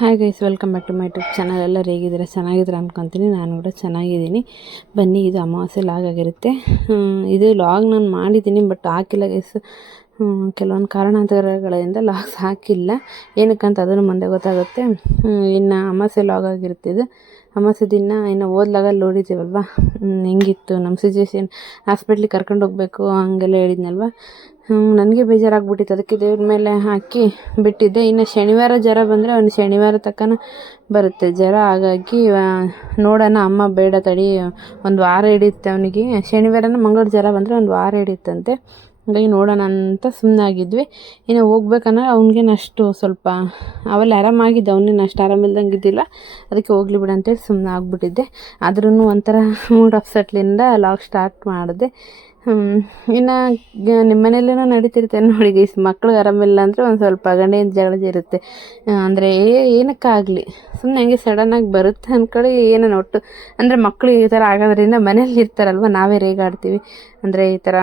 Hi guys, welcome back to my YouTube channel. ಎಲ್ಲರೂ ಹೇಗಿದ್ದೀರಾ? ಚೆನ್ನಾಗಿದ್ರೆ ಅಂದ್ಕೊತೀನಿ. ನಾನು ಕೂಡ ಚೆನ್ನಾಗಿದ್ದೀನಿ. ಬನ್ನಿ, ಇದು ಅಮಾವಾಸ್ಯೆ ಲಾಗ್ ಆಗಿರುತ್ತೆ. ಇದು ಲಾಗ್ ನಾನು ಮಾಡಿದ್ದೀನಿ, ಬಟ್ ಹಾಕಿಲ್ಲ ಗೈಸ್. ಕೆಲವೊಂದು ಕಾರಣಾಂತರಗಳಿಂದ ಲಾಗ್ಸ್ ಹಾಕಿಲ್ಲ. ಏನಕ್ಕಂತ ಅದನ್ನು ಮುಂದೆ ಗೊತ್ತಾಗುತ್ತೆ. ಇನ್ನು ಅಮಾವಾಸ್ಯೆ ಲಾಗ್ ಆಗಿರುತ್ತೆ ಇದು. ಅಮಾವಾಸ್ಯೆ ದಿನ ಇನ್ನು ಓದ್ಲಾಗ ನೋಡಿದ್ದೀವಲ್ವ, ಹೆಂಗಿತ್ತು ನಮ್ಮ ಸಿಚುವೇಶನ್. ಹಾಸ್ಪಿಟ್ಲಿಗೆ ಕರ್ಕೊಂಡು ಹೋಗಬೇಕು ಹಂಗೆಲ್ಲ ಹೇಳಿದ್ನಲ್ವ. ನನಗೆ ಬೇಜಾರಾಗ್ಬಿಟ್ಟಿತ್ತು. ಅದಕ್ಕೆ ದೇವ್ರ ಮೇಲೆ ಹಾಕಿ ಬಿಟ್ಟಿದ್ದೆ. ಇನ್ನು ಶನಿವಾರ ಜ್ವರ ಬಂದರೆ ಅವ್ನು ಶನಿವಾರ ತನಕ ಬರುತ್ತೆ ಜ್ವರ. ಹಾಗಾಗಿ ನೋಡೋಣ, ಅಮ್ಮ ಬೇಡ ತಡಿ, ಒಂದು ವಾರ ಹಿಡಿಯುತ್ತೆ ಅವನಿಗೆ. ಶನಿವಾರನ ಮಂಗಳವಾರ ಜ್ವರ ಬಂದರೆ ಒಂದು ವಾರ ಹಿಡಿಯುತ್ತಂತೆ. ಹಾಗಾಗಿ ನೋಡೋಣ ಅಂತ ಸುಮ್ಮನಾಗಿದ್ವಿ. ಇನ್ನು ಹೋಗ್ಬೇಕಂದ್ರೆ ಅವ್ನಿಗೇನು ಅಷ್ಟು ಸ್ವಲ್ಪ ಅವೆಲ್ಲ ಆರಾಮಾಗಿದ್ದೆ, ಅವನೇನು ಅಷ್ಟು ಆರಾಮಿಲ್ದಂಗೆ ಇದ್ದಿಲ್ಲ. ಅದಕ್ಕೆ ಹೋಗ್ಲಿ ಬಿಡು ಅಂತೇಳಿ ಸುಮ್ಮನೆ ಆಗ್ಬಿಟ್ಟಿದ್ದೆ. ಆದ್ರೂ ಒಂಥರ ಮೂಡ್ ಅಪ್ಸೆಟ್ಲಿಂದ ಲಾಗ್ ಸ್ಟಾರ್ಟ್ ಮಾಡಿದೆ. ಇನ್ನು ನಿಮ್ಮ ಮನೇಲೂ ನಡೀತಿರುತ್ತೆ ನೋಡಿ ಗೈಸ್. ಮಕ್ಳಿಗೆ ಆರಾಮಿಲ್ಲ ಅಂದರೆ ಒಂದು ಸ್ವಲ್ಪ ಗಂಡನ ಜಗಳ ಇರುತ್ತೆ. ಅಂದರೆ ಏನಕ್ಕಾಗಲಿ ಸುಮ್ಮನೆ ಹಂಗೆ ಸಡನ್ನಾಗಿ ಬರುತ್ತೆ ಅಂದ್ಕೊಳ್ಳಿ. ಏನೋ ಒಟ್ಟು ಅಂದರೆ ಮಕ್ಕಳು ಈ ಥರ ಆಗೋದ್ರಿಂದ ಮನೇಲಿ ಇರ್ತಾರಲ್ವ, ನಾವೇ ರೇಗಾಡ್ತೀವಿ. ಅಂದರೆ ಈ ಥರ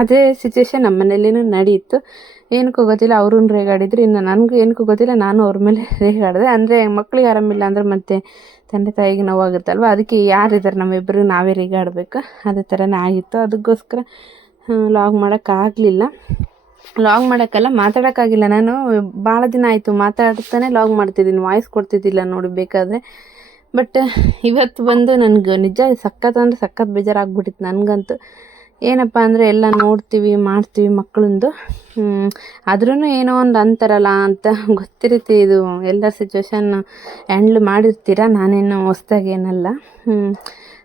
ಅದೇ ಸಿಚುವೇಶನ್ ನಮ್ಮ ಮನೇಲಿನೂ ನಡೀತು. ಏನಕ್ಕೂ ಗೊತ್ತಿಲ್ಲ, ಅವ್ರನ್ನ ರೇಗಾಡಿದ್ರು. ಇನ್ನು ನನಗೂ ಏನಕ್ಕೂ ಗೊತ್ತಿಲ್ಲ, ನಾನು ಅವ್ರ ಮೇಲೆ ರೇಗಾಡಿದೆ. ಅಂದರೆ ಮಕ್ಳಿಗೆ ಆರಾಮಿಲ್ಲ ಅಂದರೆ ಮತ್ತೆ ತಂದೆ ತಾಯಿಗೆ ನೋವಾಗುತ್ತಲ್ವ. ಅದಕ್ಕೆ ಯಾರಿದ್ದಾರೆ ನಮ್ಮಿಬ್ಬರು, ನಾವೇ ರೇಗಾಡಬೇಕು. ಅದೇ ಥರನೇ ಆಗಿತ್ತು. ಅದಕ್ಕೋಸ್ಕರ ಲಾಗ್ ಮಾಡೋಕ್ಕಾಗಲಿಲ್ಲ. ಲಾಗ್ ಮಾಡೋಕ್ಕಲ್ಲ, ಮಾತಾಡೋಕ್ಕಾಗಿಲ್ಲ. ನಾನು ಭಾಳ ದಿನ ಆಯಿತು ಮಾತಾಡ್ತಾನೆ ಲಾಗ್ ಮಾಡ್ತಿದ್ದೀನಿ, ವಾಯ್ಸ್ ಕೊಡ್ತಿದ್ದಿಲ್ಲ ನೋಡಿ ಬೇಕಾದರೆ. ಬಟ್ ಇವತ್ತು ಬಂದು ನನಗೆ ನಿಜ ಸಖತ್ ಅಂದರೆ ಸಖತ್ ಬೇಜಾರಾಗ್ಬಿಟ್ಟಿತ್ತು ನನಗಂತೂ. ಏನಪ್ಪ ಅಂದರೆ ಎಲ್ಲ ನೋಡ್ತೀವಿ ಮಾಡ್ತೀವಿ ಮಕ್ಕಳಂದು, ಆದ್ರೂ ಏನೋ ಒಂದು ಅಂತಾರಲ್ಲ ಅಂತ ಗೊತ್ತಿರುತ್ತೆ. ಇದು ಎಲ್ಲ ಸಿಚುವೇಶನ್ ಹ್ಯಾಂಡ್ಲ್ ಮಾಡಿರ್ತೀರ, ನಾನೇನು ಹೊಸ್ದಾಗೇನಲ್ಲ.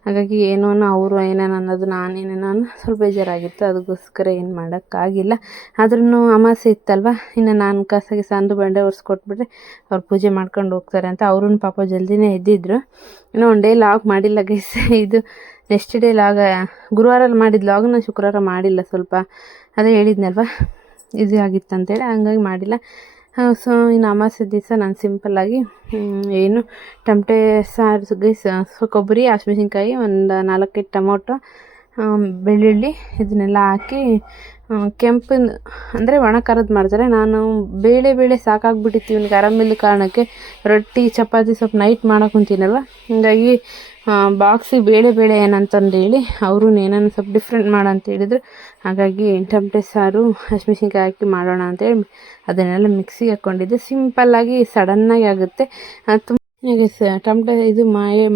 ಹಾಗಾಗಿ ಏನೋ ಅವರು ಏನೇನು ಅನ್ನೋದು ನಾನೇನೇನೋ ಸ್ವಲ್ಪ ಬೇಜಾರಾಗಿತ್ತು. ಅದಕ್ಕೋಸ್ಕರ ಏನು ಮಾಡೋಕ್ಕಾಗಿಲ್ಲ. ಆದ್ರೂ ಅಮಾವಾಸ್ಯೆ ಇತ್ತಲ್ವ, ಇನ್ನು ನಾನು ಕಸಗೆ ಸಂದು ಬಂಡೆ ಒರೆಸ್ಕೊಟ್ಬಿಟ್ರೆ ಅವ್ರು ಪೂಜೆ ಮಾಡ್ಕೊಂಡು ಹೋಗ್ತಾರೆ ಅಂತ. ಅವ್ರೂ ಪಾಪ ಜಲ್ದಿನೇ ಎದ್ದಿದ್ರು. ಇನ್ನೂ ಒನ್ ಡೇ ಲಾಗ್ ಮಾಡಿಲ್ಲ ಗೈಸ್. ಇದು ನೆಕ್ಸ್ಟ್ ಡೇ ಲಾಗ ಗುರುವಾರಲ್ಲಿ ಮಾಡಿದ ಲಾಗ್ನ ಶುಕ್ರವಾರ ಮಾಡಿಲ್ಲ. ಸ್ವಲ್ಪ ಅದೇ ಹೇಳಿದ್ನಲ್ವ, ಇದು ಆಗಿತ್ತಂತೇಳಿ, ಹಂಗಾಗಿ ಮಾಡಿಲ್ಲ. ಸೊ ಇನ್ನು ಅಮಾವಾಸ್ಯೆ ದಿವಸ ನಾನು ಸಿಂಪಲ್ಲಾಗಿ ಏನು ಟಮಟೆ ಸಾರು ಗೈಸ್, ಕೊಬ್ಬರಿ, ಹಸಿಮೆಣ್ಸಿನ್ಕಾಯಿ, ಒಂದು 4 ಟೊಮೊಟೊ, ಬೆಳ್ಳುಳ್ಳಿ ಇದನ್ನೆಲ್ಲ ಹಾಕಿ ಕೆಂಪು ಅಂದರೆ ಒಣ ಖಾರದ್ದು ಮಾಡ್ತಾರೆ. ನಾನು ಬೇಳೆ ಸಾಕಾಗ್ಬಿಟ್ಟಿತ್ತು ಇವ್ನಿಗೆ ಆರಾಮಿಲ್ಲ ಕಾರಣಕ್ಕೆ. ರೊಟ್ಟಿ ಚಪಾತಿ ಸ್ವಲ್ಪ ನೈಟ್ ಮಾಡೋಕ್ಕಂತೀನಲ್ವ, ಹೀಗಾಗಿ ಬಾಕ್ಸಿಗೆ ಬೇಳೆ ಏನಂತಂದೇಳಿ ಅವರು ಏನಾನ ಸ್ವಲ್ಪ ಡಿಫ್ರೆಂಟ್ ಮಾಡೋ ಅಂತ ಹೇಳಿದ್ರು. ಹಾಗಾಗಿ ಟಮಟೆ ಸಾರು ಹಸಿಮೆಣ್ಸಿನ್ಕಾಯಿ ಹಾಕಿ ಮಾಡೋಣ ಅಂತೇಳಿ ಅದನ್ನೆಲ್ಲ ಮಿಕ್ಸಿಗೆ ಹಾಕ್ಕೊಂಡಿದ್ದೆ. ಸಿಂಪಲ್ಲಾಗಿ ಸಡನ್ನಾಗಿ ಆಗುತ್ತೆ. ಹಾಗೆ ಟಮಟೆ ಇದು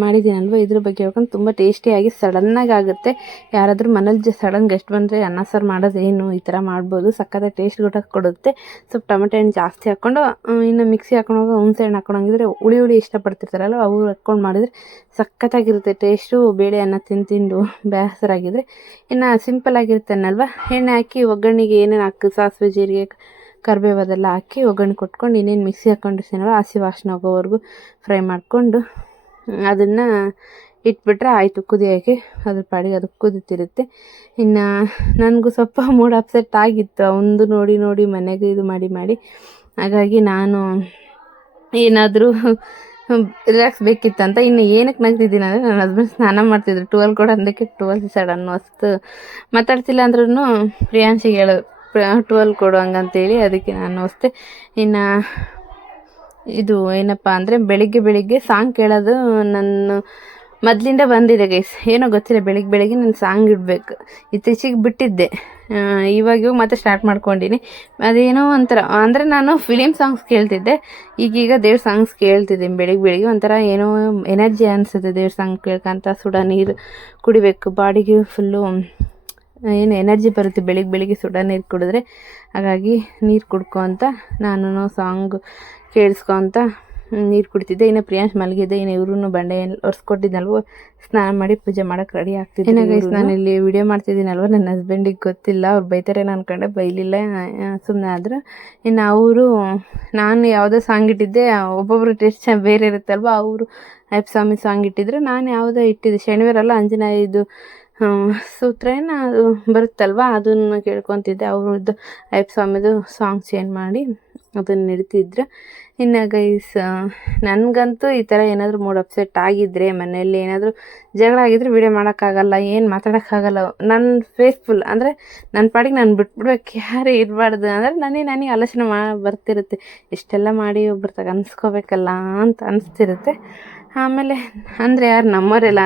ಮಾಡಿದ್ದೀನಲ್ವ, ಇದ್ರ ಬಗ್ಗೆ ಹೇಳ್ಕೊಂಡು ತುಂಬ ಟೇಸ್ಟಿಯಾಗಿ ಸಡನ್ನಾಗಿ ಆಗುತ್ತೆ. ಯಾರಾದರೂ ಮನೇಲಿ ಸಡನ್ ಗೆಸ್ಟ್ ಬಂದರೆ ಅನ್ನ ಸಾರು ಮಾಡೋದೇನು ಈ ಥರ ಮಾಡ್ಬೋದು, ಸಕ್ಕತ್ತಾಗಿ ಟೇಸ್ಟ್ ಕೊಡುತ್ತೆ. ಸ್ವಲ್ಪ ಟೊಮೆಟೊ ಹಣ್ಣು ಜಾಸ್ತಿ ಹಾಕ್ಕೊಂಡು, ಇನ್ನು ಮಿಕ್ಸಿ ಹಾಕೊಂಡೋಗಿ ಹುಣಸೆ ಹಣ್ಣು ಹಾಕೊಂಡೋಗಿದ್ರೆ ಹುಳಿ ಇಷ್ಟಪಡ್ತಿರ್ತಾರಲ್ಲ ಅವ್ರು ಹಾಕ್ಕೊಂಡು ಮಾಡಿದರೆ ಸಕ್ಕತ್ತಾಗಿರುತ್ತೆ ಟೇಸ್ಟು. ಬೇಳೆ ಅನ್ನ ತಿಂದು ಬೇಸರಾಗಿದ್ದರೆ ಇನ್ನು ಸಿಂಪಲ್ಲಾಗಿರುತ್ತೆ ಅನ್ನಲ್ವ. ಎಣ್ಣೆ ಹಾಕಿ ಒಗ್ಗರಣೆಗೆ ಏನೇನು ಸಾಸಿವೆ ಜೀರಿಗೆ ಕರಿಬೇವು ಅದೆಲ್ಲ ಹಾಕಿ ಒಗ್ಗರಣೆ ಕೊಟ್ಕೊಂಡು, ಇನ್ನೇನು ಮಿಕ್ಸಿ ಹಾಕ್ಕೊಂಡಿರ್ತೀನಲ್ವ ಹಸಿ ವಾಸನೆ ಹೋಗೋವರೆಗೂ ಫ್ರೈ ಮಾಡಿಕೊಂಡು ಅದನ್ನು ಇಟ್ಬಿಟ್ರೆ ಆಯಿತು ಕುದಿಯೋಕ್ಕೆ. ಅದ್ರ ಪಾಡಿಗೆ ಅದು ಕುದೀತಿರುತ್ತೆ. ಇನ್ನು ನನಗೂ ಸ್ವಲ್ಪ ಮೂಡ್ ಅಪ್ಸೆಟ್ ಆಗಿತ್ತು ಒಂದು ನೋಡಿ ಮನೆಗೆ ಇದು ಮಾಡಿ. ಹಾಗಾಗಿ ನಾನು ಏನಾದರೂ ರಿಲ್ಯಾಕ್ಸ್ ಬೇಕಿತ್ತಂತ. ಇನ್ನು ಏನಕ್ಕೆ ನಗ್ತಿದ್ದೀನಿ ಅಂದರೆ, ನನ್ನ ಹಸ್ಬೆಂಡ್ ಸ್ನಾನ ಮಾಡ್ತಿದ್ರು 12 ಕೂಡ ಅಂದಕ್ಕೆ 12 ಸಡನ್ ಅಷ್ಟು ಮಾತಾಡ್ತಿಲ್ಲ ಅಂದ್ರೂ ಪ್ರಿಯಾಂಶಿಗೆ ಹೇಳೋದು 12 ಕೊಡು ಹಂಗಂತೇಳಿ. ಅದಕ್ಕೆ ನಾನು ಅಷ್ಟೇ. ಇನ್ನು ಇದು ಏನಪ್ಪ ಅಂದರೆ ಬೆಳಿಗ್ಗೆ ಸಾಂಗ್ ಕೇಳೋದು ನನ್ನ ಮೊದಲಿಂದ ಬಂದಿದೆ ಗೈಸ್. ಏನೋ ಗೊತ್ತಿಲ್ಲ, ಬೆಳಿಗ್ಗೆ ನಾನು ಸಾಂಗ್ ಇಡಬೇಕು. ಇತ್ತೀಚೆಗೆ ಬಿಟ್ಟಿದ್ದೆ, ಇವಾಗ ಮತ್ತೆ ಸ್ಟಾರ್ಟ್ ಮಾಡ್ಕೊಂಡಿನಿ. ಅದೇನೋ ಒಂಥರ ಅಂದರೆ ನಾನು ಫಿಲಿಮ್ ಸಾಂಗ್ಸ್ ಕೇಳ್ತಿದ್ದೆ, ಈಗೀಗ ದೇವ್ರ ಸಾಂಗ್ಸ್ ಕೇಳ್ತಿದ್ದೀನಿ. ಬೆಳಿಗ್ಗೆ ಒಂಥರ ಏನೋ ಎನರ್ಜಿ ಅನಿಸುತ್ತೆ ದೇವ್ರ ಸಾಂಗ್ ಕೇಳ್ಕೊಂತ. ಸುಡ ನೀರು ಕುಡಿಬೇಕು, ಬಾಡಿಗೆ ಫುಲ್ಲು ಏನು ಎನರ್ಜಿ ಬರುತ್ತೆ ಬೆಳಿಗ್ಗೆ ಸುಡ ನೀರು ಕುಡಿದ್ರೆ. ಹಾಗಾಗಿ ನೀರು ಕುಡ್ಕೊ ಅಂತ ನಾನು ಸಾಂಗ್ ಕೇಳಿಸ್ಕೊತ ನೀರು ಕುಡಿತಿದ್ದೆ. ಇನ್ನು ಪ್ರಿಯಾಂಶ್ ಮಲಗಿದ್ದೆ. ಇನ್ನು ಇವ್ರೂ ಬಂಡೆ ಒರೆಸ್ಕೊಟ್ಟಿದ್ನಲ್ವ, ಸ್ನಾನ ಮಾಡಿ ಪೂಜೆ ಮಾಡೋಕ್ಕೆ ರೆಡಿ ಆಗ್ತಿದ್ದೆ. ಗೈಸ್ ನಾನು ಇಲ್ಲಿ ವಿಡಿಯೋ ಮಾಡ್ತಿದ್ದೀನಲ್ವ, ನನ್ನ ಹಸ್ಬೆಂಡಿಗೆ ಗೊತ್ತಿಲ್ಲ, ಅವ್ರು ಬೈತಾರೆ ಅನ್ಕೊಂಡೆ, ಬೈಲಿಲ್ಲ, ಸುಮ್ಮನೆ ಆದರು. ಇನ್ನು ಅವರು ನಾನು ಯಾವುದೋ ಸಾಂಗ್ ಇಟ್ಟಿದ್ದೆ, ಒಬ್ಬೊಬ್ಬರು ಟೇಸ್ಟ್ ಬೇರೆ ಇರುತ್ತಲ್ವ. ಅವರು ಅಯ್ಯಪ್ಪ ಸ್ವಾಮಿ ಸಾಂಗ್ ಇಟ್ಟಿದ್ರು, ನಾನು ಯಾವುದೋ ಇಟ್ಟಿದ್ದೆ. ಶನಿವಾರಲ್ಲ ಆಂಜನೇಯದು ಸೂತ್ರ ಅದು ಬರುತ್ತಲ್ವ, ಅದನ್ನು ಕೇಳ್ಕೊತಿದ್ದೆ. ಅವ್ರದ್ದು ಅಯ್ಯಪ್ಪ ಸ್ವಾಮಿದು ಸಾಂಗ್ ಚೇಂಜ್ ಮಾಡಿ ಅದನ್ನು ನೆಡ್ತಿದ್ರು. ಇನ್ನು ಗೈಸ್ ನನಗಂತೂ ಈ ಥರ ಏನಾದರೂ ಮೂಡ್ ಅಪ್ಸೆಟ್ ಆಗಿದ್ದರೆ ಮನೆಯಲ್ಲಿ ಏನಾದರೂ ಜಗಳ ಆಗಿದ್ರೆ ವೀಡಿಯೋ ಮಾಡೋಕ್ಕಾಗಲ್ಲ, ಏನು ಮಾತಾಡೋಕ್ಕಾಗಲ್ಲ. ನನ್ನ ಫೇಸ್ಫುಲ್ ಅಂದರೆ ನನ್ನ ಪಾಡಿಗೆ ನಾನು ಬಿಟ್ಬಿಡ್ಬೇಕು, ಯಾರು ಇರಬಾರ್ದು ಅಂದರೆ ನನಗೆ ಆಲೋಚನೆ ಬರ್ತಿರುತ್ತೆ, ಇಷ್ಟೆಲ್ಲ ಮಾಡಿ ಒಬ್ರು ಅನ್ಸ್ಕೋಬೇಕಲ್ಲ ಅಂತ ಅನಿಸ್ತಿರುತ್ತೆ. ಆಮೇಲೆ ಅಂದರೆ ಯಾರು ನಮ್ಮವರೆಲ್ಲ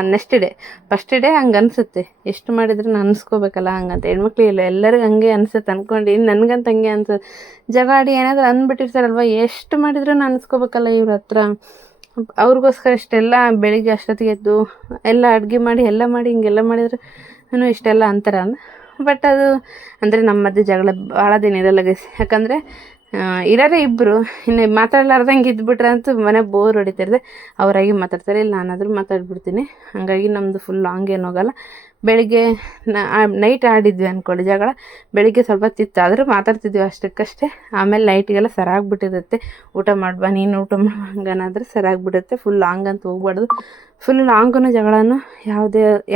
ಫಸ್ಟ್ ಡೇ ಹಂಗೆ ಅನಿಸುತ್ತೆ, ಎಷ್ಟು ಮಾಡಿದ್ರು ನಾನು ಅನ್ಸ್ಕೋಬೇಕಲ್ಲ ಹಂಗಂತ. ಹೆಣ್ಮಕ್ಳು ಇಲ್ಲ, ಎಲ್ಲರಿಗೂ ಹಂಗೆ ಅನಿಸುತ್ತೆ ಅಂದ್ಕೊಂಡು ನನಗಂತ ಹಂಗೆ ಅನ್ಸುತ್ತೆ. ಜಗಾಡಿ ಏನಾದರೂ ಅಂದ್ಬಿಟ್ಟಿರ್ತಾರಲ್ವ, ಎಷ್ಟು ಮಾಡಿದ್ರು ನಾನು ಅನ್ಸ್ಕೋಬೇಕಲ್ಲ ಇವ್ರ ಹತ್ರ, ಅವ್ರಿಗೋಸ್ಕರ ಇಷ್ಟೆಲ್ಲ ಬೆಳಿಗ್ಗೆ ಅಷ್ಟೊತ್ತಿಗೆ ಎದ್ದು ಎಲ್ಲ ಅಡುಗೆ ಮಾಡಿ ಎಲ್ಲ ಮಾಡಿ ಹಿಂಗೆಲ್ಲ ಮಾಡಿದ್ರೆ ಇಷ್ಟೆಲ್ಲ ಅಂತಾರಲ್ಲ. ಬಟ್ ಅದು ಅಂದರೆ ನಮ್ಮ ಮಧ್ಯೆ ಜಗಳ ಭಾಳ ದಿನ ಇರಲ್ಲ ಗೈಸ್, ಯಾಕಂದರೆ ಇರೋದೇ ಇಬ್ಬರು, ಇನ್ನು ಮಾತಾಡಲಾರ್ದಂಗೆ ಇದ್ಬಿಟ್ರೆ ಅಂತೂ ಮನೆ ಬೋರ್ ಹೊಡಿತಿರ್ದೆ. ಅವರಾಗಿ ಮಾತಾಡ್ತಾರೆ, ಇಲ್ಲ ನಾನಾದರೂ ಮಾತಾಡ್ಬಿಡ್ತೀನಿ. ಹಾಗಾಗಿ ನಮ್ಮದು ಫುಲ್ ಲಾಂಗ್ ಏನು ಹೋಗಲ್ಲ. ಬೆಳಿಗ್ಗೆ ನೈಟ್ ಆಡಿದ್ವಿ ಅಂದ್ಕೊಳ್ಳಿ ಜಗಳ, ಬೆಳಿಗ್ಗೆ ಸ್ವಲ್ಪ ತಿತ್ತು ಆದರೂ ಮಾತಾಡ್ತಿದ್ವಿ ಅಷ್ಟಕ್ಕಷ್ಟೇ. ಆಮೇಲೆ ನೈಟಿಗೆಲ್ಲ ಸರಾಗ್ಬಿಟ್ಟಿರುತ್ತೆ, ಊಟ ಮಾಡ್ಬಾ ನೀನು ಊಟ ಮಾಡುವ ಹಂಗನಾದ್ರೆ ಸರಾಗ್ಬಿಡುತ್ತೆ. ಫುಲ್ ಲಾಂಗ್ ಅಂತ ಹೋಗ್ಬಾರ್ದು, ಫುಲ್ ಲಾಂಗೂ ಜಗಳನೂ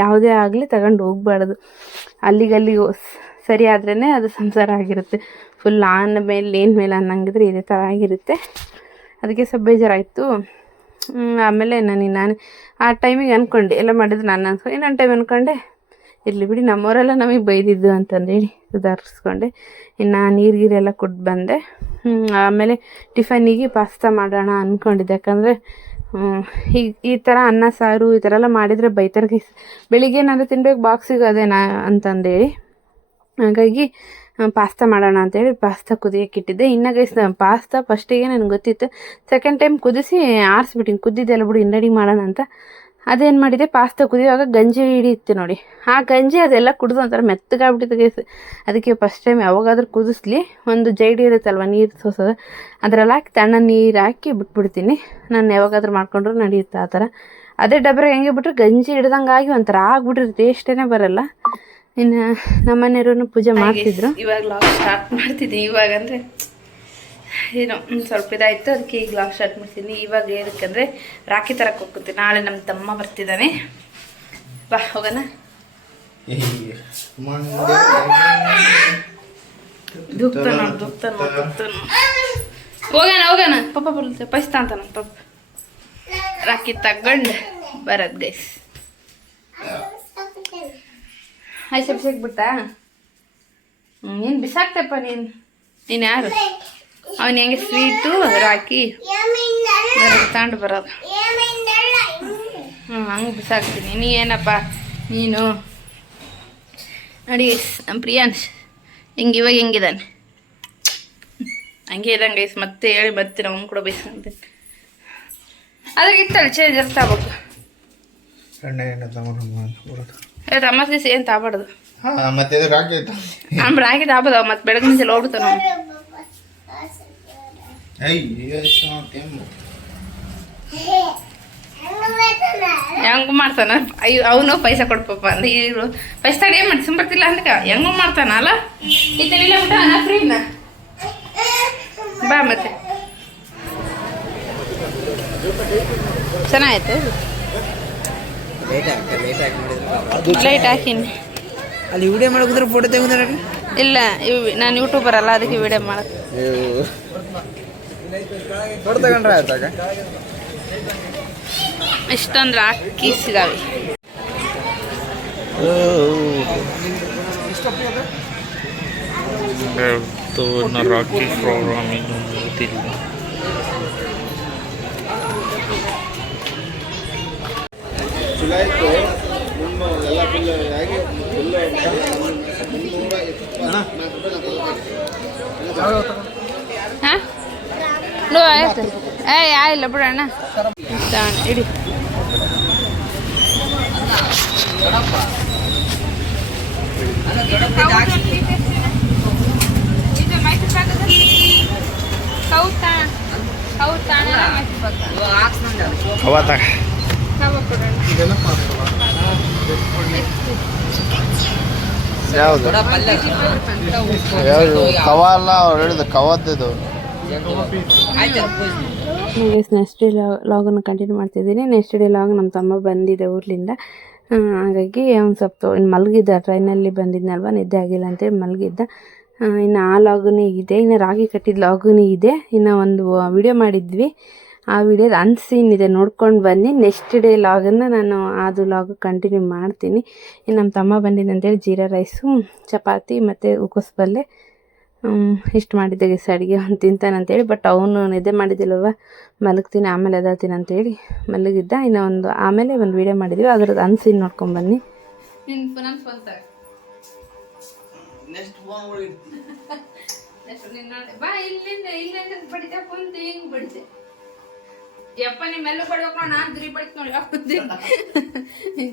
ಯಾವುದೇ ಆಗಲಿ ತಗೊಂಡು ಹೋಗ್ಬಾರ್ದು. ಅಲ್ಲಿಗಲ್ಲಿಗೆ ಸರಿ ಆದ್ರೇ ಅದು ಸಂಸಾರ ಆಗಿರುತ್ತೆ. ಫುಲ್ ಆನ್ ಮೇಲೆ ಏನು ಮೇಲೆ ಅನ್ನಂಗಿದ್ರೆ ಇದೇ ಥರ ಆಗಿರುತ್ತೆ. ಅದಕ್ಕೆ ಸ್ವಲ್ಪ ಬೇಜಾರಾಯಿತು. ಆಮೇಲೆ ನಾನು ಆ ಟೈಮಿಗೆ ಅಂದ್ಕೊಂಡೆ ಎಲ್ಲ ಮಾಡಿದ್ರು ನಾನು ಅನ್ಕೊಂಡು ಇನ್ನೊಂದು ಟೈಮ್ ಅಂದ್ಕೊಂಡೆ ಇರಲಿ ಬಿಡಿ ನಮ್ಮವರೆಲ್ಲ ನಮಗೆ ಬೈದಿದ್ದು ಅಂತಂದೇಳಿ ಸುಧಾರಿಸ್ಕೊಂಡೆ. ಇನ್ನು ನೀರೆಲ್ಲ ಕುಡ್ದು ಬಂದೆ. ಆಮೇಲೆ ಟಿಫನಿಗೆ ಪಾಸ್ತಾ ಮಾಡೋಣ ಅಂದ್ಕೊಂಡಿದ್ದೆ, ಯಾಕಂದರೆ ಈ ಥರ ಅನ್ನ ಸಾರು ಈ ಥರ ಎಲ್ಲ ಮಾಡಿದರೆ ಬೈತಾರೆ. ಬೆಳಿಗ್ಗೆ ಏನಾದರೂ ತಿನ್ಬೇಕು ಬಾಕ್ಸಿಗೆ ಅದೇನಾ ಅಂತಂದೇಳಿ ಹಾಗಾಗಿ ಪಾಸ್ತಾ ಮಾಡೋಣ ಅಂತೇಳಿ ಪಾಸ್ತಾ ಕುದಿಯೋಕೆ ಇಟ್ಟಿದ್ದೆ. ಇನ್ನು ಗೈಸ್ ಪಾಸ್ತಾ ಫಸ್ಟಿಗೆ ನನಗೆ ಗೊತ್ತಿತ್ತು, ಸೆಕೆಂಡ್ ಟೈಮ್ ಕುದಿಸಿ ಆರಿಸ್ಬಿಟ್ಟಿನಿ, ಕುದ್ದಿದ್ದೆಲ್ಲ ಬಿಡು ಇನ್ನು ರೆಡಿ ಮಾಡೋಣ ಅಂತ. ಅದೇನು ಮಾಡಿದೆ, ಪಾಸ್ತಾ ಕುದಿಯುವಾಗ ಗಂಜಿ ಹಿಡಿಯುತ್ತೆ ನೋಡಿ, ಆ ಗಂಜಿ ಅದೆಲ್ಲ ಕುಡಿದು ಒಂಥರ ಮೆತ್ತಗಾಗ್ಬಿಟ್ಟಿತ್ತು ಗೈಸ್. ಅದಕ್ಕೆ ಫಸ್ಟ್ ಟೈಮ್ ಯಾವಾಗಾದ್ರೂ ಕುದಿಸ್ಲಿ ಒಂದು ಜೈಡಿ ಇರುತ್ತಲ್ವ ನೀರು ಸೋಸೋದು, ಅದರಲ್ಲಿ ಹಾಕಿ ತಣ್ಣ ನೀರು ಹಾಕಿ ಬಿಟ್ಬಿಡ್ತೀನಿ. ನಾನು ಯಾವಾಗಾದ್ರೂ ಮಾಡ್ಕೊಂಡ್ರು ನಡೆಯುತ್ತೆ ಆ ಥರ. ಅದೇ ಡಬ್ರೆ ಹೆಂಗೆ ಬಿಟ್ಟರೆ ಗಂಜಿ ಹಿಡ್ದಂಗಾಗಿ ಒಂಥರ ಆಗ್ಬಿಟ್ಟಿರುತ್ತೆ, ಟೇಸ್ಟೇ ಬರೋಲ್ಲ. ಇನ್ನು ನಮ್ಮನೆಯವರು ಪೂಜೆ ಮಾಡ್ತಿದ್ರು. ಇವಾಗ ಲಾಗ್ ಸ್ಟಾರ್ಟ್ ಮಾಡ್ತಿದ್ದೀನಿ. ಇವಾಗ ಅಂದರೆ ಏನೋ ಸ್ವಲ್ಪ ಇದಾಯಿತು, ಅದಕ್ಕೆ ಈಗ ಲಾಗ್ ಸ್ಟಾರ್ಟ್ ಮಾಡ್ತೀನಿ. ಇವಾಗ ಏನಕ್ಕಂದರೆ ರಾಖಿ ತರಕ್ಕೆ ಹೋಗ್ತೀನಿ. ನಾಳೆ ನಮ್ಮ ತಮ್ಮ ಬರ್ತಿದ್ದಾನೆ, ಬಾ ಹೋಗೋಣ. ಹೋಗೋಣ ಪಪ್ಪ ಬರುತ್ತೆ, ಪೈಸ್ತಾ ಅಂತ ನಮ್ಮ ಪಪ್ಪ ರಾಖಿ ತಗೊಂಡು ಬರೋದು ಗೈಸ್. ಆಯ್ತು ಬಿಸಾಕ್ಬಿಟ್ಟ, ಏನು ಬಿಸಾಕ್ತಪ್ಪ ನೀನು ಯಾರು? ಅವನು ಹೆಂಗೆ ಸ್ವೀಟು ರಾಕಿ ತಗೊಂಡು ಬರೋದು, ಹಂಗೆ ಬಿಸಾಕ್ತೀನಿ. ನೀ ಏನಪ್ಪ ನೀನು ನೋಡಿ ನಮ್ಮ ಪ್ರಿಯಾನ್ಸ್ ಇವಾಗ ಹೆಂಗಿದ್ದಾನೆ, ಹಂಗೆ ಇದ್ದಂಗೆ ಗೈಸ್. ಮತ್ತೆ ಹೇಳಿ ಮತ್ತೆ ನಾವು ಕೂಡ ಬೈಸ್ಕೊಂತೀನಿ. ಅದ್ರಾಗ ಇತ್ತಲ್ಲ ಚೇಂಜ್ ಇರ್ತಾಬೇಕು. ತಮ್ಮಸ್ ದಿವಸ ಏನು ತಾಬಾರ್ದು, ನಮ್ಮ ರಾಗಿ ತಾಬದ ಮತ್ತೆ ಬೆಳಗ್ಗೆ ಮುಂಚೆ ಹೋಗ್ಬಿಡ್ತಾನ. ಹೆಂಗೂ ಮಾಡ್ತಾನ ಅವನು ಪೈಸಾ ಕೊಡ್ಪಪ್ಪ ಅಂದ್ರೆ ಇವರು ಪೈಸಾ ಏನು ಮಾಡಿ ಸುಂಬರ್ತಿಲ್ಲ ಅಂದಕ ಹೆಂಗೂ ಮಾಡ್ತಾನ ಅಲ್ಲ. ಇತ್ತನಿಲ್ಲ ಊಟ ಫ್ರೀನ ಬಾ ಮತ್ತೆ ಚೆನ್ನಾಗೈತೆ. ಲೈಟ್ ಹಾಕಿನಿ ಅಲ್ಲಿ ವಿಡಿಯೋ ಮಾಡೋದ್ರೆ ಫೋಟೋ ತೆಗೆದ್ರೆ ಇಲ್ಲ, ನಾನು ಯೂಟ್ಯೂಬರ್ ಅಲ್ಲ, ಅದಕ್ಕೆ ವಿಡಿಯೋ ಮಾಡೋದು. ಫೋಟೋ ತಗೊಂಡ್ರೆ ಆಯ್ತಾಗ ಇಷ್ಟೊಂದು ಅಕ್ಕಿ ಸಿಗಾವೆ. ರಾಕಿ ಪ್ರೋಗ್ರಾಮಿಂಗ್ ಗೊತ್ತಿಲ್ಲ. ಹಾಂ ಆಯ್ತು ಇಲ್ಲ ಬಿಡೋಣ ಇಡಿ. ಯಾವುದು ಯಾವುದು ಕವ ಅಲ್ಲ, ಅವ್ರು ಹೇಳಿದ ಕವದ್ದು. ನೆಕ್ಸ್ಟ್ ಡೇ ಲಾಗನ್ನು ಕಂಟಿನ್ಯೂ ಮಾಡ್ತಿದ್ದೀನಿ. ನೆಕ್ಸ್ಟ್ ಡೇ ಲಾಗ್ ನಮ್ಮ ತಮ್ಮ ಬಂದಿದೆ ಊರ್ಲಿಂದ, ಹಾಗಾಗಿ ಅವ್ನು ಸ್ವಲ್ಪ ಇನ್ನು ಮಲಗಿದ್ದ, ಟ್ರೈನಲ್ಲಿ ಬಂದಿದ್ನಲ್ವ ನಿದ್ದೆ ಆಗಿಲ್ಲ ಅಂತೇಳಿ ಮಲಗಿದ್ದ. ಇನ್ನು ಆ ಲಾಗುನೇ ಇದೆ, ಇನ್ನು ರಾಗಿ ಕಟ್ಟಿದ ಲಾಗುನೇ ಇದೆ. ಇನ್ನು ಒಂದು ವಿಡಿಯೋ ಮಾಡಿದ್ವಿ, ಆ ವಿಡಿಯೋದ ಅನ್ಸೀನ್ ಇದೆ, ನೋಡ್ಕೊಂಡು ಬನ್ನಿ. ನೆಕ್ಸ್ಟ್ ಡೇ ಲಾಗನ್ನು ನಾನು ಅದು ಲಾಗ್ ಕಂಟಿನ್ಯೂ ಮಾಡ್ತೀನಿ. ಇನ್ನು ನಮ್ಮ ತಮ್ಮ ಬಂದಿದ್ದಂತೇಳಿ ಜೀರಾ ರೈಸು, ಚಪಾತಿ ಮತ್ತು ಉಕೋಸ್ ಪಲ್ಯ ಇಷ್ಟು ಮಾಡಿದ್ದೆ ಗೆಸ್ ಅಡುಗೆ. ಅವ್ನು ತಿಂತಾನಂತೇಳಿ, ಬಟ್ ಅವನು ನಿದ್ದೆ ಮಾಡಿದ್ದಿಲ್ಲವ, ಮಲಗ್ತೀನಿ ಆಮೇಲೆ ಎದ್ದೇಳ್ತೀನಿ ಅಂತೇಳಿ ಮಲಗಿದ್ದ. ಇನ್ನು ಆಮೇಲೆ ಒಂದು ವಿಡಿಯೋ ಮಾಡಿದ್ವಿ, ಅದ್ರದ್ದು ಅನ್ಸೀನ್ ನೋಡ್ಕೊಂಬನ್ನಿ. ನನ್ನ ಫೋನ್ ತಗ ಬಾ, ಇಲ್ಲಿಂದ ಬಡಿತೆ ಫೋನ್ ಹಿಂಗೆ ಬಡಿತೆ. ಯಪ್ಪ ನಿಮ್ಮೆಲ್ಲ ಬಡ್ಬೇಕು, ನಾನು ದುರಿ ಬಡಿತು ನೋಡಿ.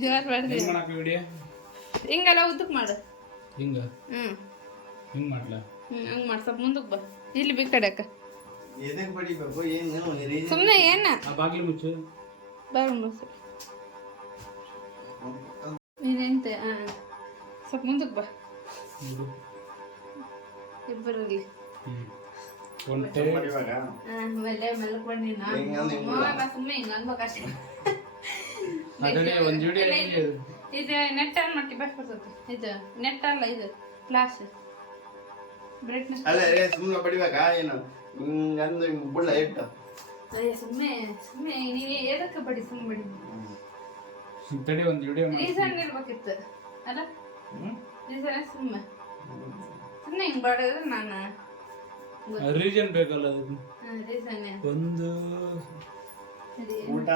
ಜೋರ್ ಬಡ್ದೆ ಹಿಂಗೆಲ್ಲ ಉದ್ದಕ್ಕೆ ಮಾಡು. ಹಿಂಗ ಹಿಂಗೆ ಮಾಡ್ಲ ಹಂಗೆ ಮಾಡಿ ಸ್ವಲ್ಪ ಮುಂದಕ್ಕೆ ಬಾ. ಇಲ್ಲಿ ಬಿ ಕಡೆಕ ಸುಮ್ಮನೆ ಏನ ಬಾಗಿಲು ಮುಚ್ಚು, ಬಾಗಿಲು ಮುಚ್ಚು. ನೀನೆಂತ ಸ್ವಲ್ಪ ಮುಂದಕ್ಕೆ ಬಾ, ಇಬ್ಬರಲ್ಲಿ ಆಮೇಲೆ ಮಲ್ಕೊಂಡು ಸುಮ್ಮನೆ ಹಿಂಗೆ ಅನ್ಬೇಕಷ್ಟೇ. ಇದು ನೆಟ್ ಆನ್ ಮಾಡ್ತೀವಿ, ಬಸ್ ಬರ್ತದೆ. ಇದು ನೆಟ್ ಅಲ್ಲ, ಇದು ಫ್ಲಾಶ್ ಬ್ರೈಟ್ನೆಸ್. ಸುಮ್ಮನೆ ಬಡಿಬೇಕಾ ಏನು ಹಿಂಗಂದು ಬುಳ್ಳ ಇಟ್ಟು ಸುಮ್ಮನೆ ನೀವೇ ಏದಕ್ಕೆ ಬಡಿ, ಸುಮ್ಮನೆ ಬಡಿ. ತಡಿ ಒಂದು ವಿಡಿಯೋ ರೀಸನ್ ಇರ್ಬೇಕಿತ್ತು ಅಲ್ಲ, ರೀಸನ್ ಸುಮ್ಮನೆ ಹಿಂಗೆ ಬಡಿದ್ರೆ ನಾನು ರೀಸನ್ ಬೇಕಲ್ಲ ಅದಕ್ಕೆ. ರೀಸನ್ ಒಂದು ಊಟ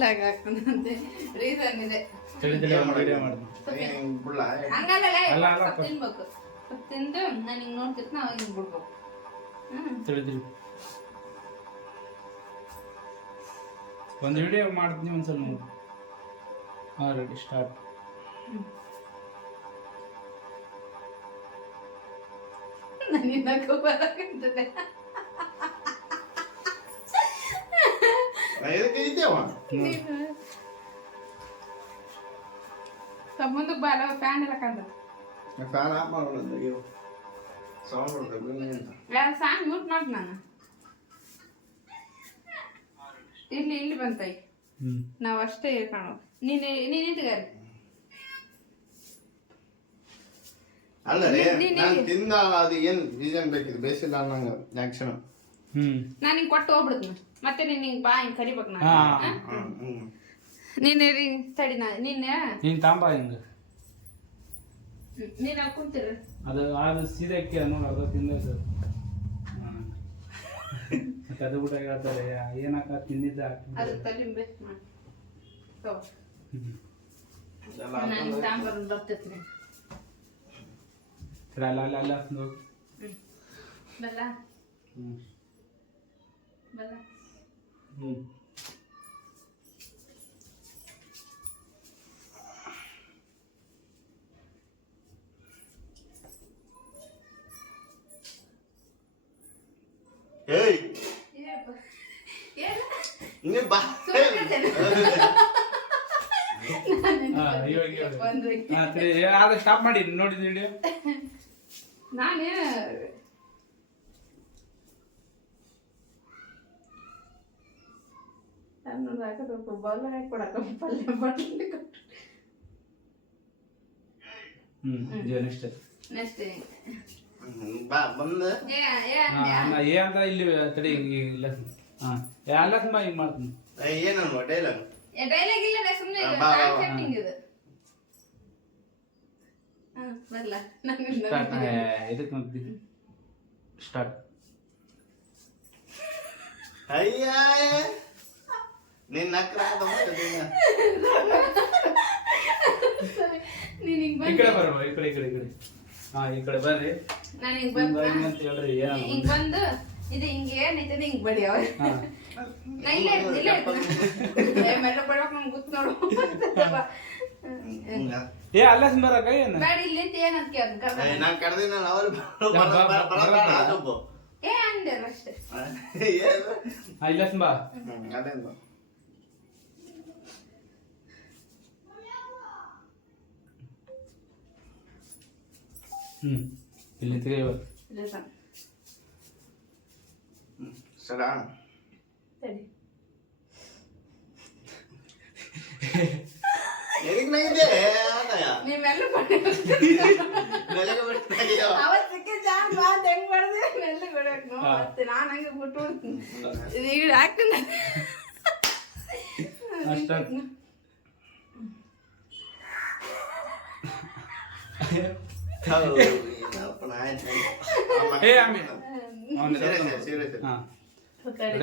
ಲಾಗ್ ಹಾಕ್ತಾನಂತೆ, ರೀಸನ್ ಇದೆ. ಬುಳ್ಳ ಹಂಗಲ್ಲ, ಸ್ವಲ್ಪ ತಿನ್ಬೇಕು, ಸ್ವಲ್ಪ ತಿಂದು ನಾನು ಹಿಂಗೆ ನೋಡ್ತಿರ್ತ ನಾವು ಹಿಂಗೆ ಬಿಡ್ಬೇಕು. ಒಂದು ವಿಡಿಯೋ ಮಾಡ್ತೀನಿ, ಒಂದ್ಸಲ ನೋಡಿ. Ready start. ನನ್ನಿಂದ ಬರಕಂತದೆ. ಸ್ವಲ್ಪ ಮುಂದಕ್ಕೆ ಬಾ, ಫ್ಯಾನ್ ಎಲ್ಲ ಕಂದ ಫ್ಯಾನ್ ಆಫ್ ಮಾಡೋದು, ಸೌಂಡ್ ಉಂಟು. ಸಾಂಗ್ ಮ್ಯೂಟ್ ಮಾಡಿ ನಾನು. ಇಲ್ಲಿ ಬಂತಾಯಿ, ನಾವು ಅಷ್ಟೇ ಕಾಣೋದು. ನೀನು ಇಟ್ಗಾರಿ ಅಲ್ಲ ರೀ, ನಾನು ತಿಂದಾಗ ಅದು ಏನು ರೀಸನ್ ಬೇಕಿತ್ತು, ಬೇಸಿಲ್ಲ ಅನ್ನಂಗ ಆಕ್ಷನ್. ನಾನು ಹಿಂಗೆ ಕೊಟ್ಟು ಹೋಗ್ಬಿಡ್ತೀನಿ, ಮತ್ತೆ ನೀನು ಹಿಂಗೆ ಬಾ ಹಿಂಗೆ ಕರಿಬೇಕು. ನಾನು ನೀನು ತಡಿ, ನೀನು ತಾಂಬ ಹಿಂಗೆ ನೀನು ಕುಂತೀರ ಅದು ಸೀದಕ್ಕೆ ಅನ್ನೋ ಅರ್ಧ ತಿಂದ ಸರ್. ಮತ್ತೆ ಅದು ಊಟ ಹೇಳ್ತಾರೆ, ಏನಾಕ ತಿಂದಿದ್ದ ಅದು ತಲಿಂಬೆ ಮಾಡಿ ನಾನು ತಾಂಬರ್ ಬರ್ತೈತಿ. ಅಲ್ಲ ಅಲ್ಲ ಅಲ್ಲ ಬಲ್ಲ ಬಲ್ಲ. ಏಯ್ ಹಿಂಗೆ ಬಾ. ಅದು ಸ್ಟಾಪ್ ಮಾಡಿ ನೋಡಿದ ವಿಡಿಯೋ. ನಾನೇ ನೆಕ್ಸ್ಟ್ ಬಾ ಬಂದು ಏ ಅಂತ ಇಲ್ಲಿ ತಡಿ ಇಲ್ಲ. ಅಲ್ಲ ತುಂಬಾ ಹಿಂಗೆ ಮಾಡ್ತೀನಿ. ಏನನ್ನುವ ಡೈಲಾಗ್ ಡೈಲಾಗ್ ಇಲ್ಲ, ಸುಮ್ಮನೆ ಸೆಟ್ಟಿಂಗ್ ಇದು. ಬರಲ್ಲ ಇದಕ್ಕೆ ನೋಡ್ತೀನಿ. ಸ್ಟಾರ್ಟ್. ಅಯ್ಯ ನಿನ್ನ ಈ ಕಡೆ ಬರೋಣ, ಈ ಕಡೆ ಈ ಕಡೆ ಈ ಕಡೆ. ಈ ಕಡೆ ಬರ್ರಿ. ನಾನು ಹಿಂಗೆ ಹೇಳ್ರಿ ಹಿಂಗೆ ಬಂದು ಇದು ಹಿಂಗೆ ಏನೈತೆ ಹಿಂಗೆ ಬಡಿ ಅವ್ರ ಇಲ್ಲ ಇಲ್ಲ ಮೆಲ್ಲ ಬಡಕ್ ನಂಗೆ ಗೊತ್ತು ನೋಡು. ಏ ಅಲ್ಲ ಸುಂದರಕ್ಕ ಏನು ಬೇಡ ಇಲ್ಲಿ ಏನಂತ ಕೇಳ ನಾನು ಕರೆದಿನ ಅವರು ಏ ಅಂದೆ ಅಷ್ಟೇ. ಇಲ್ಲ ಸುಂಬಾ ಅದೇ ಇಲ್ಲಿ ತೆಗೆಯುವ ಸರಾ ಸರಿ ಎದಕ್ಕೆ ನಗಿದೆ ಆದಾಯ ನೀವೆಲ್ಲ ಬೆಳಗ್ಗೆ ಬಿಟ್ಟು ಅವತ್ತಿಗೆ ಜಾನ್ ಬಾತ್ ಹೆಂಗ್ ಮಾಡಿದೆ ಎಲ್ಲ ಬಿಡಕ್ ಮತ್ತೆ ನಾನು ಹಂಗೆ ಬಿಟ್ಟು ಇದು ಈಗ ಹಾಕ್ತೀನಿ ಅಷ್ಟ ಏ ಆಮೇಲೆ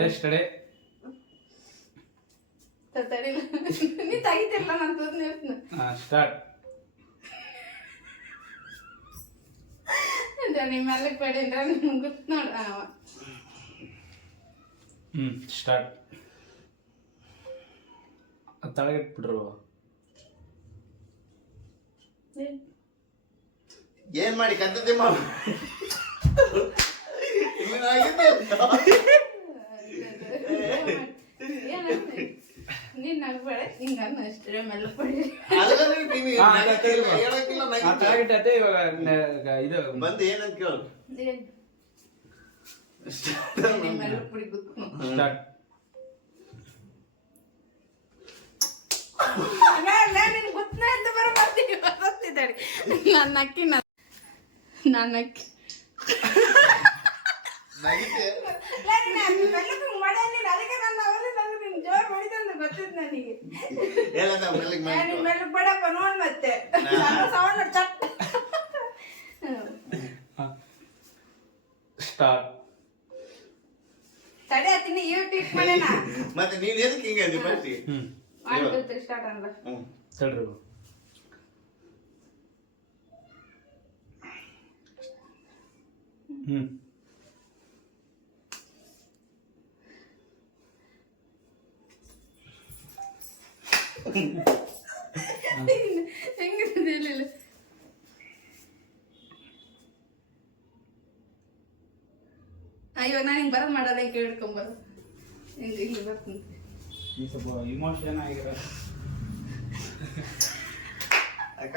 ಸ್ಟಡಿ ತಡಿಲ್ಲ ನೀ ತೆಗಿತಿರ್ಲ ನಾನು ತೋದ್ ನಿಲ್ತೀನಿ ಸ್ಟಾರ್ಟ್ ನಿಮ್ಮೆಲ್ಲ ಪಡಿ ಅಂದ್ರೆ ನಿಮ್ಗೆ ಗೊತ್ತು ನೋಡ ಸ್ಟಾರ್ಟ್ ತಳಗಿಟ್ಬಿಟ್ರು ಏನ್ ಮಾಡಿ ಕದ್ದದ್ದೆ ಮಾಡು ನೀನ್ ನಗ್ಬೇಡ ಹಿಂಗ ಅಷ್ಟೇ ಮೆಲ್ಲ ಪಡಿ ತಳಗಿಟ್ಟೆ ಇವಾಗ ಇದು ಬಂದು ಏನಂತ ಕೇಳು ಮೆಲ್ಲ ಪಡಿ ಗೊತ್ತು ಸ್ಟಾರ್ಟ್ ನಿನ್ ಗೊತ್ತನ ಅಂತ ಬರ್ತೀನಿ ಗೊತ್ತಿದ್ದಾಡಿ ನನ್ನ ಅಕ್ಕಿ ನನ್ನ ಅಕ್ಕಿ ಬೇಡಪ್ಪ ನೋಡ್ ಮತ್ತೆ ಸ್ಟಾರ್ಟ್ ತಡೆ ಹತ್ತೀನಿ ಟ್ರೀಟ್ ಮಾಡೋಣ ಮತ್ತೆ ನೀನ್ ಎದಕ್ಕೆ ಹಿಂಗೆ ಅಂದಿ ಫಸ್ಟ್ ಸ್ಟಾರ್ಟ್ ಅನ್ಲ ತಡ್ರಿ ಹೆಂಗಿರ್ತದೆ ಇಲ್ಲ ಅಯ್ಯೋ ನಾನು ಹಿಂಗೆ ಬರೋದು ಮಾಡೋದ ಹೆಂಗೆ ಕೇಳ್ಕೊಂಬರೋದು ಹಿಂಗೆ ಇಲ್ಲಿ ಬರ್ತೀನಿ ಈ ಸ್ವಲ್ಪ ಇಮೋಷನ್ ಆಗಿರೋ ಅಕ್ಕ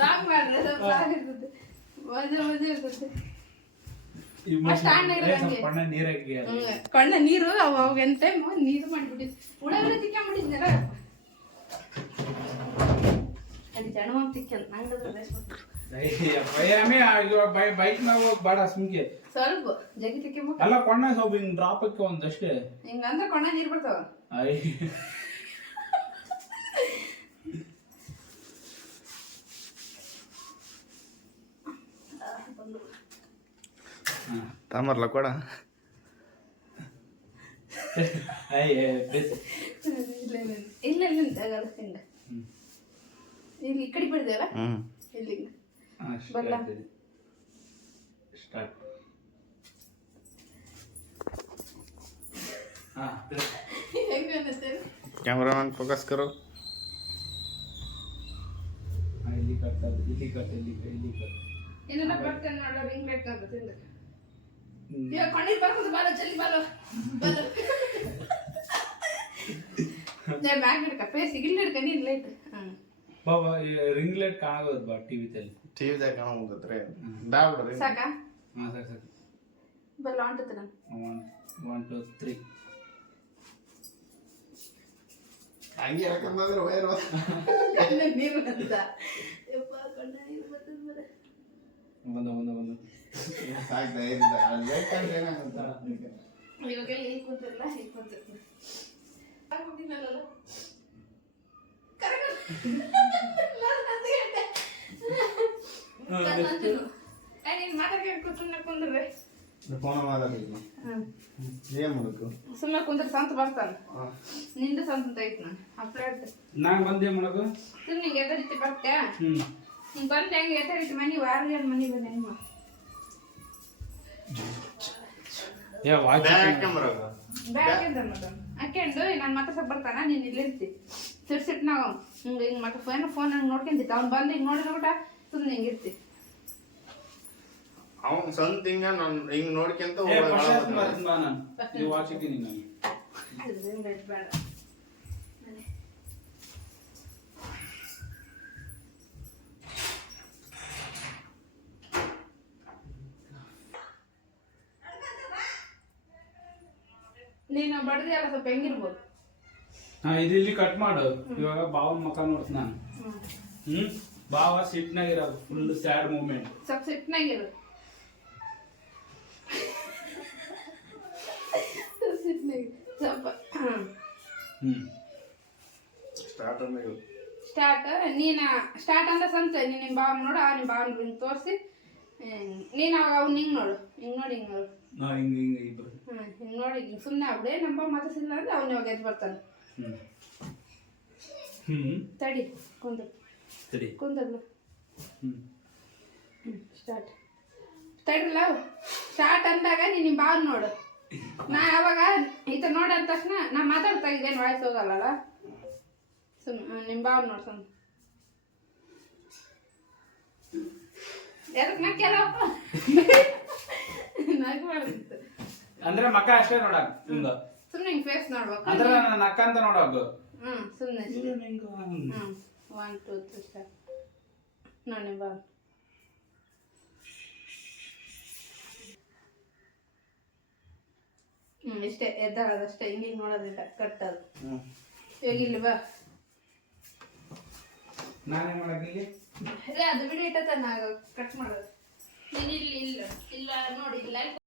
ಲಾಗ್ ಮಾಡ್ರೆ ಸ್ವಲ್ಪ ಲಾಗ್ ಇರ್ತದೆ ಮಜಾ ಮಜಾ ಇರ್ತದೆ ಕೊಂಡ ನೀರು ಅವಾಗ ಎಂತ ನೀರು ಮಾಡ್ಬಿಟ್ಟಿದ್ ಉಳ್ಳಾಗಡ್ಡೆ ತಿಕ್ಕೊಂಡ್ಬಿಟ್ಟಿದ್ನಲ್ಲ ಅದು ಜನ ತಿಕ್ಕಂತ ಬೈಕ್ ನಾಗ ಬೇಡ ಸುಮ್ಕೆ ಸ್ವಲ್ಪ ಜಗಿ ತಿಕ್ಕೊಂಬಿಟ್ಟು ಅಲ್ಲ ಕೊಂಡ ಸ್ವಲ್ಪ ಹಿಂಗ್ ಡ್ರಾಪ್ ಹಾಕಿ ಒಂದಷ್ಟೇ ಹಿಂಗಂದ್ರೆ ಕೊಂಡ ನೀರು ಬರ್ತಾವ ತಾಮರ್ಲ ಕೊಡ ಇಲ್ಲ ಇಲ್ಲ ಹಿಂಗ ಇಲ್ಲಿ ಈ ಕಡೆ ಬಿಡ್ದೇವಲ್ಲ ಇಲ್ಲಿ ಬಲ್ಲ ಸ್ಟಾರ್ಟ್ ಹೆಂಗ ಅನ್ನಿಸ್ತೇನೆ कैमरामैन फोकस करो ಇಲ್ಲಿ ಕಟ್ ಇಲ್ಲಿ ಕಟ್ ಇಲ್ಲಿ ಕಟ್ ಇನ್ನೊಂದು ಬರ್ತೇನೆ ನೋಡೋ ರಿಂಗ್ ಲೈಟ್ ಅಂತ ತಿಂದ ಇವಾಗ ಕೊಂಡಿರ್ ಬರ್ಬೋದು ಬಾಲ ಜಲ್ದಿ ಬಾಲ ಬಾಲ ಮ್ಯಾಗ್ ಹಿಡ್ಕ ಫೇಸ್ ಇಲ್ಲಿ ಹಿಡ್ಕ ನೀನ್ ಲೈಟ್ ಬಾಬಾ ರಿಂಗ್ ಲೈಟ್ ಕಾಣೋದು ಬಾ ಟಿವಿ ತಲ್ಲಿ टीवी ದಾಗ ಕಾಣೋದ್ರೆ ಬಾ ಬಿಡ್ರಿ ಸಾಕ ಹಾ ಸಾಕು ಬಲ್ಲ ಆಂಟತ ನಾನು 1 2 3 ಹಂಗೆ ಯಾಕಂದ್ರೆ ವೈರ್ ನೀರು ಅಂತ ಯಪ್ಪ ಕಣ್ಣ ನೀರು ಬರ್ತದೆ ಬಂದ ಸಾಕ್ತಾ ಇದ್ದ ಲೈಟ್ ಅಂದ್ರೆ ಏನಾಗುತ್ತೆ ಇವಾಗೆಲ್ಲ ಈಗ ಕೂತಿರಲ್ಲ ಈಗ ಕೂತಿರ್ತೀನಿ ಆಗ್ಬಿಟ್ಟಿನಲ್ಲ ನೀನು ಮಾತಾಡ್ಕೊಂಡು ಕೂತ್ಕೊಂಡೆ ಕುಂದ್ರೆ ಫೋನ್ ಮಾತಾಡಿದ್ನು ಏನ್ ಮಾಡಬೇಕು ಸುಮ್ಮನೆ ಕುಂದ್ರೆ ಸಂತ ಬರ್ತಾನೆ ನಿಂದು ಸಂತ ಐತ್ ನಾನು ಅಪ್ಲೇಟ್ ನಾನು ಬಂದೆ ಮಾಡೋದು ಸುಮ್ಮನೆ ನಿಂಗೆ ಎದ ರೀತಿ ಬರ್ತೆ ಹಿಂಗೆ ಬಂದು ಹೆಂಗೆ ಎದ ರೀತಿ ಮನೆ ವಾರ ಮನೆ ಬಂದೆ ಹೆಂಗೆ ಬ್ಯಾಗ್ ಅಂತ ಹಾಕ್ಯಂಡು ನಾನು ಮತ್ತೆ ಸ್ವಲ್ಪ ಬರ್ತಾನ ನೀನು ಇಲ್ಲಿರ್ತಿ ಸಿಟ್ ನಾವು ಹಿಂಗೆ ಹಿಂಗೆ ಮತ್ತೆ ಫೋನ್ ಹಂಗೆ ನೋಡ್ಕೊಂತಿದ್ದ ಅವ್ನು ಬಂದು ಹಿಂಗೆ ನೋಡಿದ್ಬಿಟ್ಟ ಸುಮ್ಮನೆ ಹಿಂಗಿರ್ತಿ ಅವನು ಸ್ವಂತ ಹಿಂಗ ನಾನು ಹಿಂಗ್ ನೋಡ್ಕೊಂತ ಬೇಡ ನೀನು ಬಡ್ದಿ ಎಲ್ಲ ಸ್ವಲ್ಪ ಹೆಂಗಿರ್ಬೋದು. ಹಾ ಇದು ಇಲ್ಲಿ ಕಟ್ ಮಾಡು. ಇವಾಗ ಬಾವನ್ ಮಕ್ಕ ನೋಡ್ತೀನಿ ನಾನು. ಬಾವ ಸಿಟ್ನಾಗಿರೋದು ಫುಲ್ ಸ್ಯಾಡ್ ಮೂಮೆಂಟ್. ಸ್ವಲ್ಪ ಸಿಟ್ನಾಗಿರು. ಸ್ವಲ್ಪ ಸ್ಟಾರ್ಟ್ ನೀನು ಸ್ಟಾರ್ಟ್ ಅಂತ ಸಂತ ನೀನು ನಿಮ್ಮ ಭಾವನ ನೋಡು. ಆ ನಿಮ್ಮ ಭಾವನ ಹಿಂಗೆ ತೋರಿಸಿ ನೀನು ಅವಾಗ ಅವ್ನು ಹಿಂಗೆ ನೋಡು. ಹಿಂಗೆ ನೋಡಿ ಹಿಂಗೆ ನೋಡು. ಹಿಂಗೆ ನೋಡಿ ಹಿಂಗೆ ಸುಮ್ಮನೆ ಆಗ್ಬಿಡೆ. ನಮ್ಮ ಮಾತಾಡ್ಸಿಲ್ಲ ಅಂದ್ರೆ ಅವ್ನು ಇವಾಗ ಎದ್ದು ಬರ್ತಾನೆ. ತಡಿ ಕುಂದರ್ಲು ಸ್ಟಾರ್ಟ್ ತಡಿಲ್ಲ. ಸ್ಟಾರ್ಟ್ ಅಂದಾಗ ನೀನು ನಿಮ್ಮ ಭಾವನ ನೋಡು. ನಾ ಯಾವಾಗ ಈತ ನೋಡ ಅಂದ ತಕ್ಷಣ ನಾ ಮಾತಾಡ್ತಾ ಇದ್ದೇನು ವಾಯ್ಸ್ ಹೋಗಲ್ಲ. ಸುಮ್ಮನೆ ನಿಮ್ಮ ಭಾವನ ನೋಡು. ಸುಮ್ಮನೆ ಎದಕ್ಕೆ ನಾ ಕೆಲವಪ್ಪ ನಗು ಮಾಡ್ತಿತ್ತು ಅಂದ್ರೆ ಮಕ್ಕ ಅಷ್ಟೇ ನೋಡಕ್ ಹಿಂಗ ಸುಮ್ಮನೆ ಹಿಂಗೆ ಫೇಸ್ ನೋಡ್ಬೇಕು. ಅಂದ್ರೆ ನನ್ನ ಅಕ್ಕ ಅಂತ ನೋಡೋದು. ಸುಮ್ಮನೆ 1 2 3 ಸ್ಟಾರ್ಟ್ ನೋಡಿ ನಿಮ್ಮ ಭಾವನ. ಇಷ್ಟೇ ಎದ್ದಾಳದಷ್ಟೇ. ಹಿಂಗೆ ನೋಡೋದಿಲ್ಲ ಕಟ್ಟದು. ಇವಾಗ ಇಲ್ಲಿ ಬಾ. ನಾನೇ ಮಾಡಕ್ಕೆ ಅದು ಬಿಡಿ ಇಟ್ಟ ಕಟ್ ಮಾಡೋದು. ನೀನು ಇಲ್ಲಿ ಇಲ್ಲ ಇಲ್ಲ ನೋಡಿ ಇಲ್ಲ